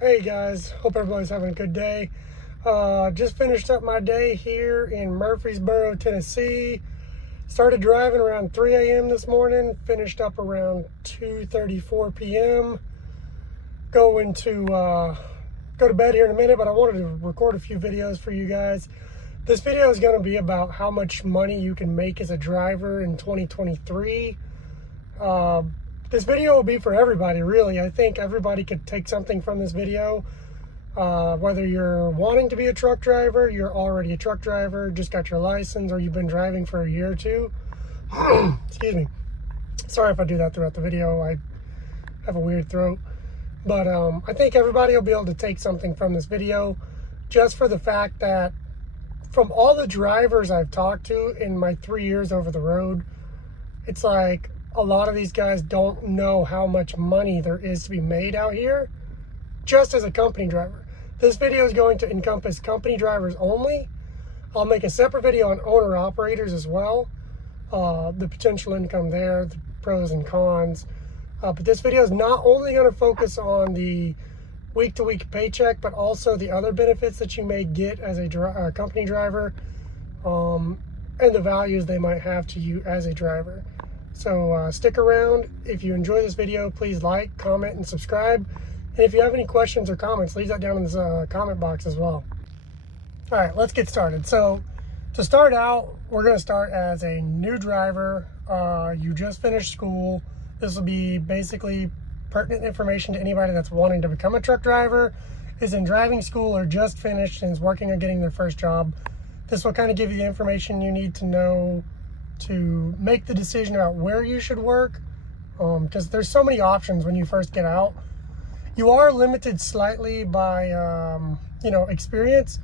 Hey guys, hope everybody's having a good day. Just finished up my day here in Murfreesboro, Tennessee. Started driving around 3 a.m. this morning, finished up around 2:34 p.m. Going to go to bed here in a minute, but I wanted to record a few videos for you guys. This video is going to be about how much money you can make as a driver in 2023. This video will be for everybody, really. I think everybody could take something from this video. Whether you're wanting to be a truck driver, you're already a truck driver, just got your license, or you've been driving for a year or two. Excuse me. Sorry if I do that throughout the video. I have a weird throat. But I think everybody will be able to take something from this video, just for the fact that from all the drivers I've talked to in my 3 years over the road, it's like a lot of these guys don't know how much money there is to be made out here just as a company driver. This video is going to encompass company drivers only. I'll make a separate video on owner operators as well, the potential income there, the pros and cons. But this video is not only going to focus on the week-to-week paycheck, but also the other benefits that you may get as a company driver, and the values they might have to you as a driver. So stick around. If you enjoy this video, please like, comment, and subscribe. And if you have any questions or comments, leave that down in the comment box as well. All right, let's get started. So to start out, we're going to start as a new driver. You just finished school. This will be basically pertinent information to anybody that's wanting to become a truck driver, is in driving school, or just finished and is working on getting their first job. This will kind of give you the information you need to know to make the decision about where you should work, because there's so many options when you first get out. You are limited slightly by experience,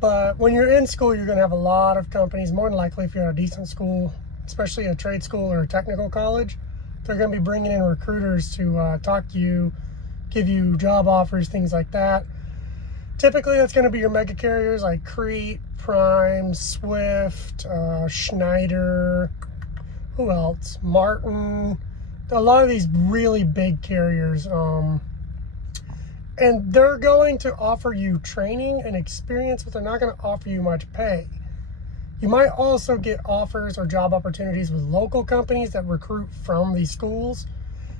but when you're in school, you're going to have a lot of companies, more than likely if you're at a decent school, especially a trade school or a technical college. They're going to be bringing in recruiters to talk to you, give you job offers, things like that. Typically, that's going to be your mega carriers like Crete, Prime, Swift, Schneider, who else? Martin. A lot of these really big carriers. And they're going to offer you training and experience, but they're not going to offer you much pay. You might also get offers or job opportunities with local companies that recruit from these schools.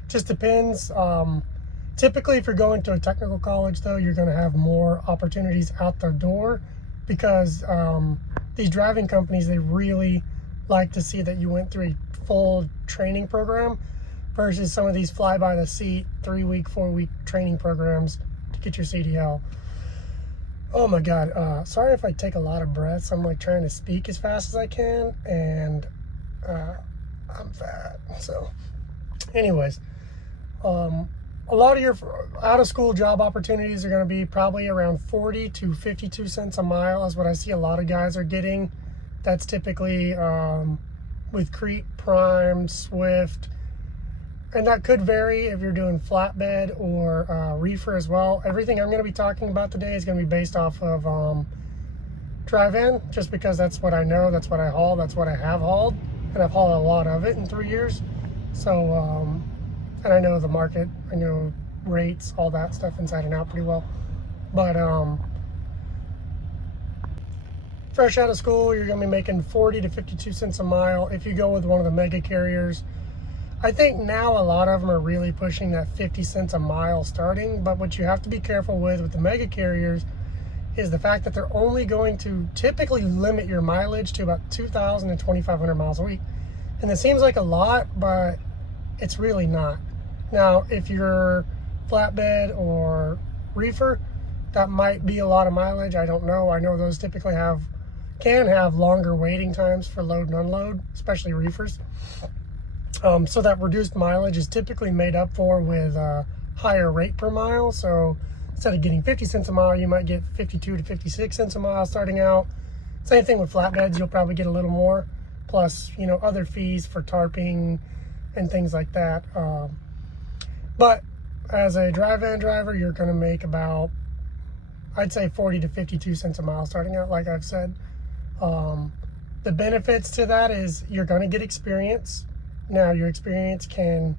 Just depends. Typically, if you're going to a technical college, though, you're going to have more opportunities out the door, because these driving companies, they really like to see that you went through a full training program versus some of these fly-by-the-seat 3-week, 4-week training programs to get your CDL. Oh my God. Sorry if I take a lot of breaths. I'm like trying to speak as fast as I can, and I'm fat. So anyways, a lot of your out-of-school job opportunities are going to be probably around 40 to 52 cents a mile is what I see a lot of guys are getting. That's typically with Crete, Prime, Swift, and that could vary if you're doing flatbed or reefer as well. Everything I'm going to be talking about today is going to be based off of drive-in, just because that's what I know, that's what I haul, that's what I have hauled, and I've hauled a lot of it in 3 years. So and I know the market, I know rates, all that stuff inside and out pretty well. But fresh out of school, you're going to be making 40 to 52 cents a mile if you go with one of the mega carriers. I think now a lot of them are really pushing that 50 cents a mile starting, but what you have to be careful with the mega carriers is the fact that they're only going to typically limit your mileage to about 2,000 to 2,500 miles a week. And it seems like a lot, but it's really not. Now, if you're flatbed or reefer, that might be a lot of mileage. I don't know. I know those typically can have longer waiting times for load and unload, especially reefers. So that reduced mileage is typically made up for with a higher rate per mile. So instead of getting 50 cents a mile, you might get 52 to 56 cents a mile starting out. Same thing with flatbeds. You'll probably get a little more, plus, other fees for tarping and things like that. But as a drive-in driver, you're going to make about, I'd say 40 to 52 cents a mile starting out, like I've said. The benefits to that is you're going to get experience. Now, your experience can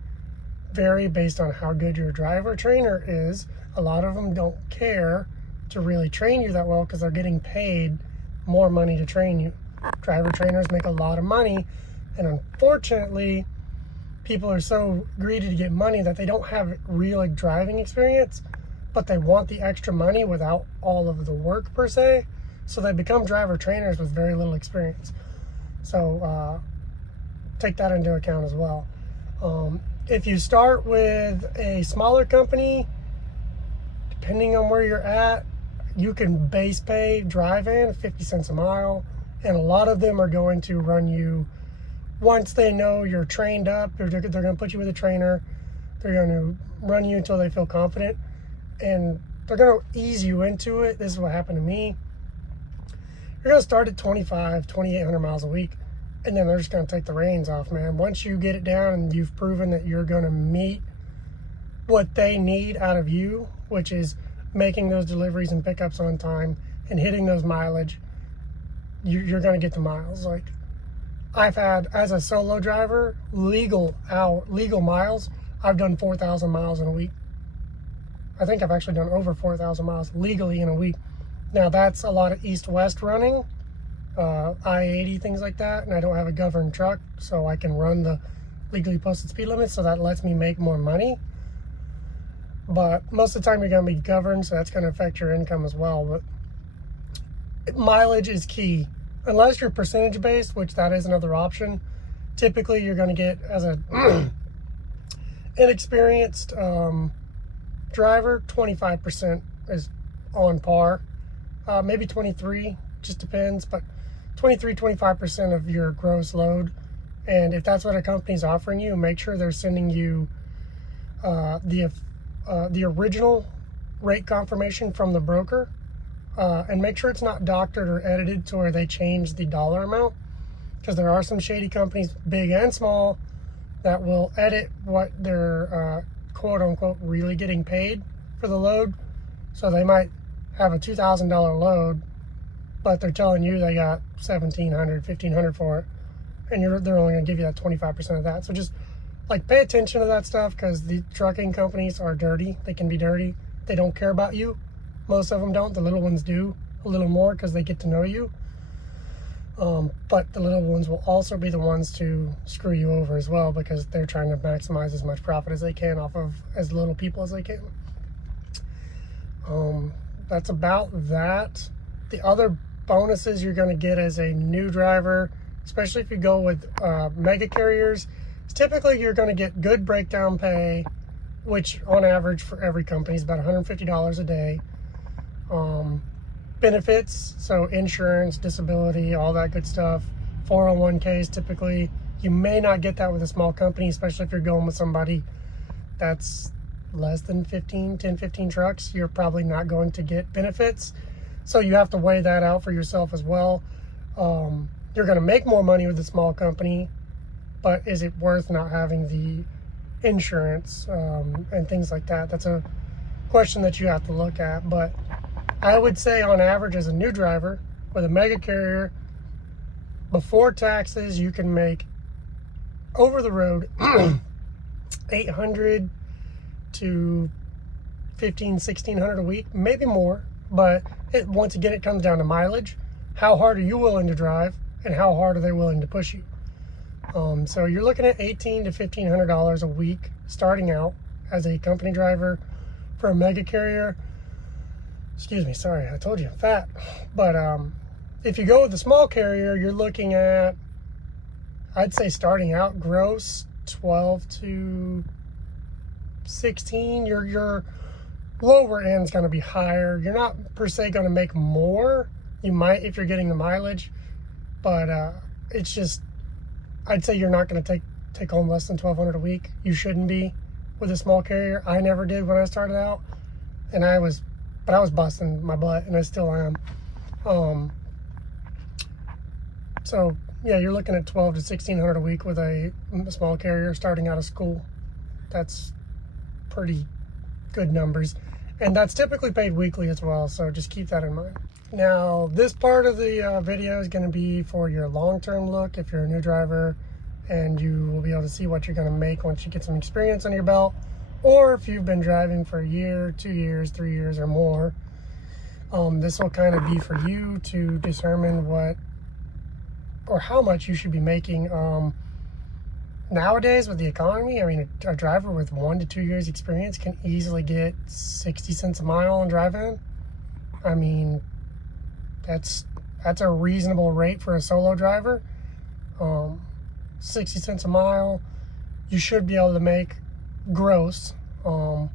vary based on how good your driver trainer is. a lot of them don't care to really train you that well because they're getting paid more money to train you. Driver trainers make a lot of money, and unfortunately people are so greedy to get money that they don't have real driving experience, but they want the extra money without all of the work per se, so they become driver trainers with very little experience. So take that into account as well. If you start with a smaller company, depending on where you're at, you can base pay drive-in 50 cents a mile, and a lot of them are going to run you, once they know you're trained up, they're going to put you with a trainer. They're going to run you until they feel confident, and they're going to ease you into it. This is what happened to me. You're going to start at 2,800 miles a week, and then they're just going to take the reins off, man. Once you get it down and you've proven that you're going to meet what they need out of you, which is making those deliveries and pickups on time and hitting those mileage, you're going to get the miles. Like, I've had, as a solo driver, legal miles, I've done 4,000 miles in a week. I think I've actually done over 4,000 miles legally in a week. Now, that's a lot of east-west running, I-80, things like that, and I don't have a governed truck, so I can run the legally posted speed limit, so that lets me make more money. But most of the time you're going to be governed, so that's going to affect your income as well. But mileage is key. Unless you're percentage based, which that is another option, typically you're going to get, as a inexperienced driver, 25% is on par. Maybe 23, just depends, but 25% of your gross load. And if that's what a company's offering you, make sure they're sending you the original rate confirmation from the broker, and make sure it's not doctored or edited to where they change the dollar amount, because there are some shady companies, big and small, that will edit what they're quote unquote really getting paid for the load. So they might have a $2,000 load, but they're telling you they got $1,700, $1,500 for it, and they're only going to give you that 25% of that. So just like pay attention to that stuff, because the trucking companies are dirty. They can be dirty. They don't care about you. Most of them don't. The little ones do a little more because they get to know you. But the little ones will also be the ones to screw you over as well, because they're trying to maximize as much profit as they can off of as little people as they can. That's about that. The other bonuses you're going to get as a new driver, especially if you go with mega carriers, is typically you're going to get good breakdown pay, which on average for every company is about $150 a day. Benefits, so insurance, disability, all that good stuff. 401ks, typically. You may not get that with a small company, especially if you're going with somebody that's less than 10, 15 trucks. You're probably not going to get benefits. So you have to weigh that out for yourself as well. You're going to make more money with a small company, but is it worth not having the insurance and things like that? That's a question that you have to look at. But I would say on average, as a new driver with a mega carrier, before taxes, you can make over the road $800 to $1,500, $1,600 a week, maybe more. But once again, it comes down to mileage. How hard are you willing to drive, and how hard are they willing to push you? So you're looking at $1,800 to $1,500 a week starting out as a company driver for a mega carrier. Excuse me, sorry, I told you I'm fat. But if you go with the small carrier, you're looking at, I'd say starting out gross 12 to 16. Your lower end's going to be higher. You're not per se going to make more. You might if you're getting the mileage, but it's just, I'd say you're not going to take home less than $1,200 a week. You shouldn't be with a small carrier. I never did when I started out, and I was busting my butt, and I still am. So yeah, you're looking at $1,200 to $1,600 a week with a small carrier starting out of school. That's pretty good numbers, and that's typically paid weekly as well. So just keep that in mind. Now, this part of the video is going to be for your long-term look if you're a new driver, and you will be able to see what you're going to make once you get some experience under your belt. or if you've been driving for a year, 2 years, 3 years or more, this will kind of be for you to determine what or how much you should be making. Nowadays with the economy, I mean, a driver with 1 to 2 years experience can easily get 60 cents a mile on drive-in. I mean, that's a reasonable rate for a solo driver. 60 cents a mile, you should be able to make gross 18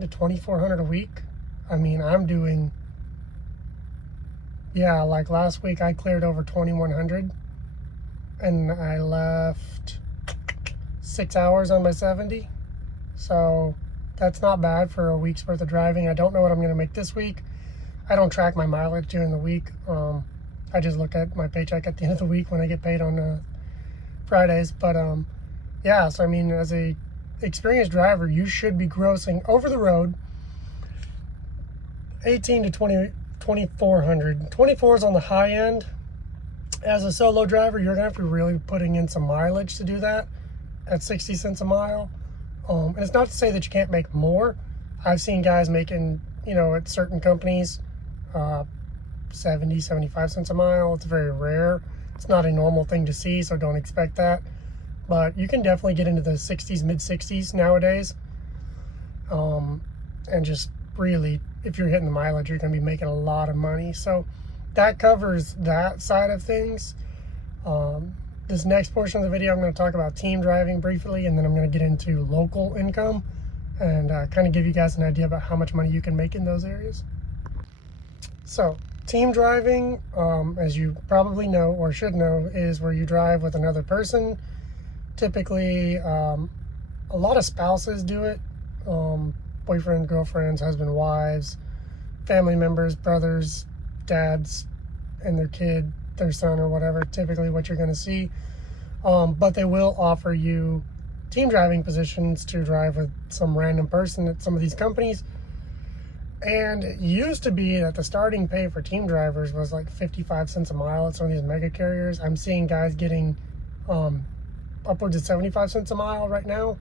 to 2,400 a week. I mean, I'm doing, yeah, like last week I cleared over 2,100 and I left 6 hours on my 70. So that's not bad for a week's worth of driving. I don't know what I'm going to make this week. I don't track my mileage during the week. I just look at my paycheck at the end of the week when I get paid on Fridays. But yeah, so I mean, as a experienced driver, you should be grossing over the road 18 to 2,400. 24 is on the high end. As a solo driver, you're gonna have to be really putting in some mileage to do that at 60 cents a mile. And it's not to say that you can't make more. I've seen guys making, at certain companies, 70, 75 cents a mile. It's very rare. It's not a normal thing to see, so don't expect that. But you can definitely get into the 60s, mid 60s nowadays. And just really, if you're hitting the mileage, you're going to be making a lot of money. So that covers that side of things. This next portion of the video, I'm going to talk about team driving briefly, and then I'm going to get into local income and kind of give you guys an idea about how much money you can make in those areas. So team driving, as you probably know or should know, is where you drive with another person. Typically, a lot of spouses do it. Boyfriends, girlfriends, husband, wives, family members, brothers, dads, and their kid, their son or whatever, typically what you're going to see. But they will offer you team driving positions to drive with some random person at some of these companies. And it used to be that the starting pay for team drivers was like 55 cents a mile at some of these mega carriers. I'm seeing guys getting upwards of 75 cents a mile right now.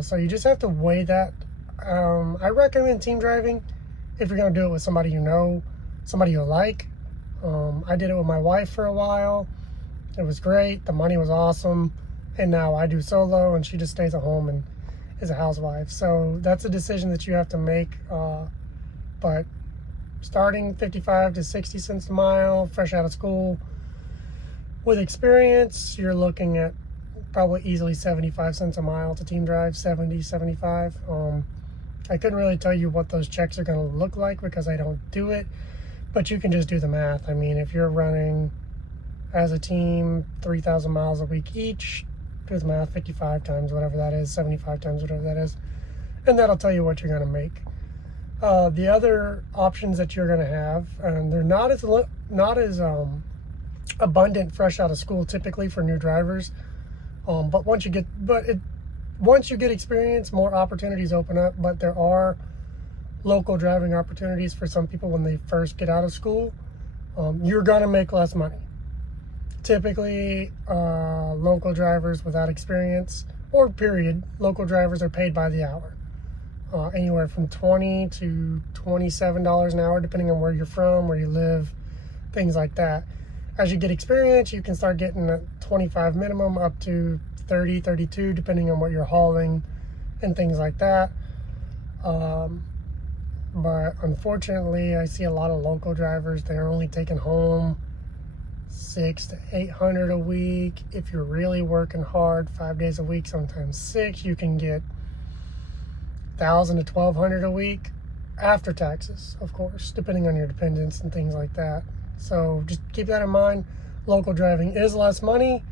So you just have to weigh that. I recommend team driving if you're going to do it with somebody you know, somebody you like. I did it with my wife for a while. It was great. The money was awesome. And now I do solo and she just stays at home and is a housewife. So that's a decision that you have to make. But starting 55 to 60 cents a mile, fresh out of school, with experience, you're looking at probably easily 75 cents a mile to team drive, 70, 75. I couldn't really tell you what those checks are going to look like because I don't do it, but you can just do the math. I mean, if you're running as a team 3,000 miles a week each, do the math, 55 times whatever that is, 75 times whatever that is, and that'll tell you what you're going to make. The other options that you're going to have, and they're not as abundant fresh out of school typically for new drivers, but once you get experience, more opportunities open up. But there are local driving opportunities for some people when they first get out of school. You're gonna make less money. Typically, local drivers without experience, or period, local drivers are paid by the hour. Anywhere from $20 to $27 an hour, depending on where you're from, where you live, things like that. As you get experience, you can start getting a 25 minimum up to 30, 32, depending on what you're hauling and things like that. But unfortunately, I see a lot of local drivers, they're only taking home 600 to 800 a week. If you're really working hard 5 days a week, sometimes 6, you can get 1,000 to 1,200 a week after taxes, of course, depending on your dependents and things like that. So just keep that in mind. Local driving is less money,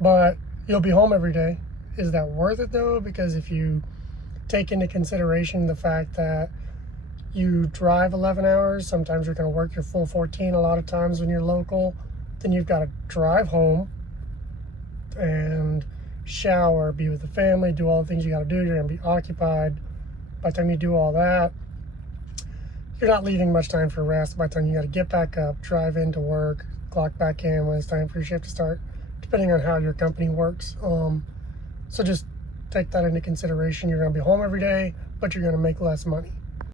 but you'll be home every day. Is that worth it though? Because if you take into consideration the fact that you drive 11 hours, sometimes you're going to work your full 14 a lot of times when you're local, then you've got to drive home and shower, be with the family, do all the things you got to do. You're going to be occupied. By the time you do all that, you're not leaving much time for rest. By the time you got to get back up, drive into work, clock back in when it's time for your shift to start, depending on how your company works. So just take that into consideration. You're going to be home every day, but you're going to make less money.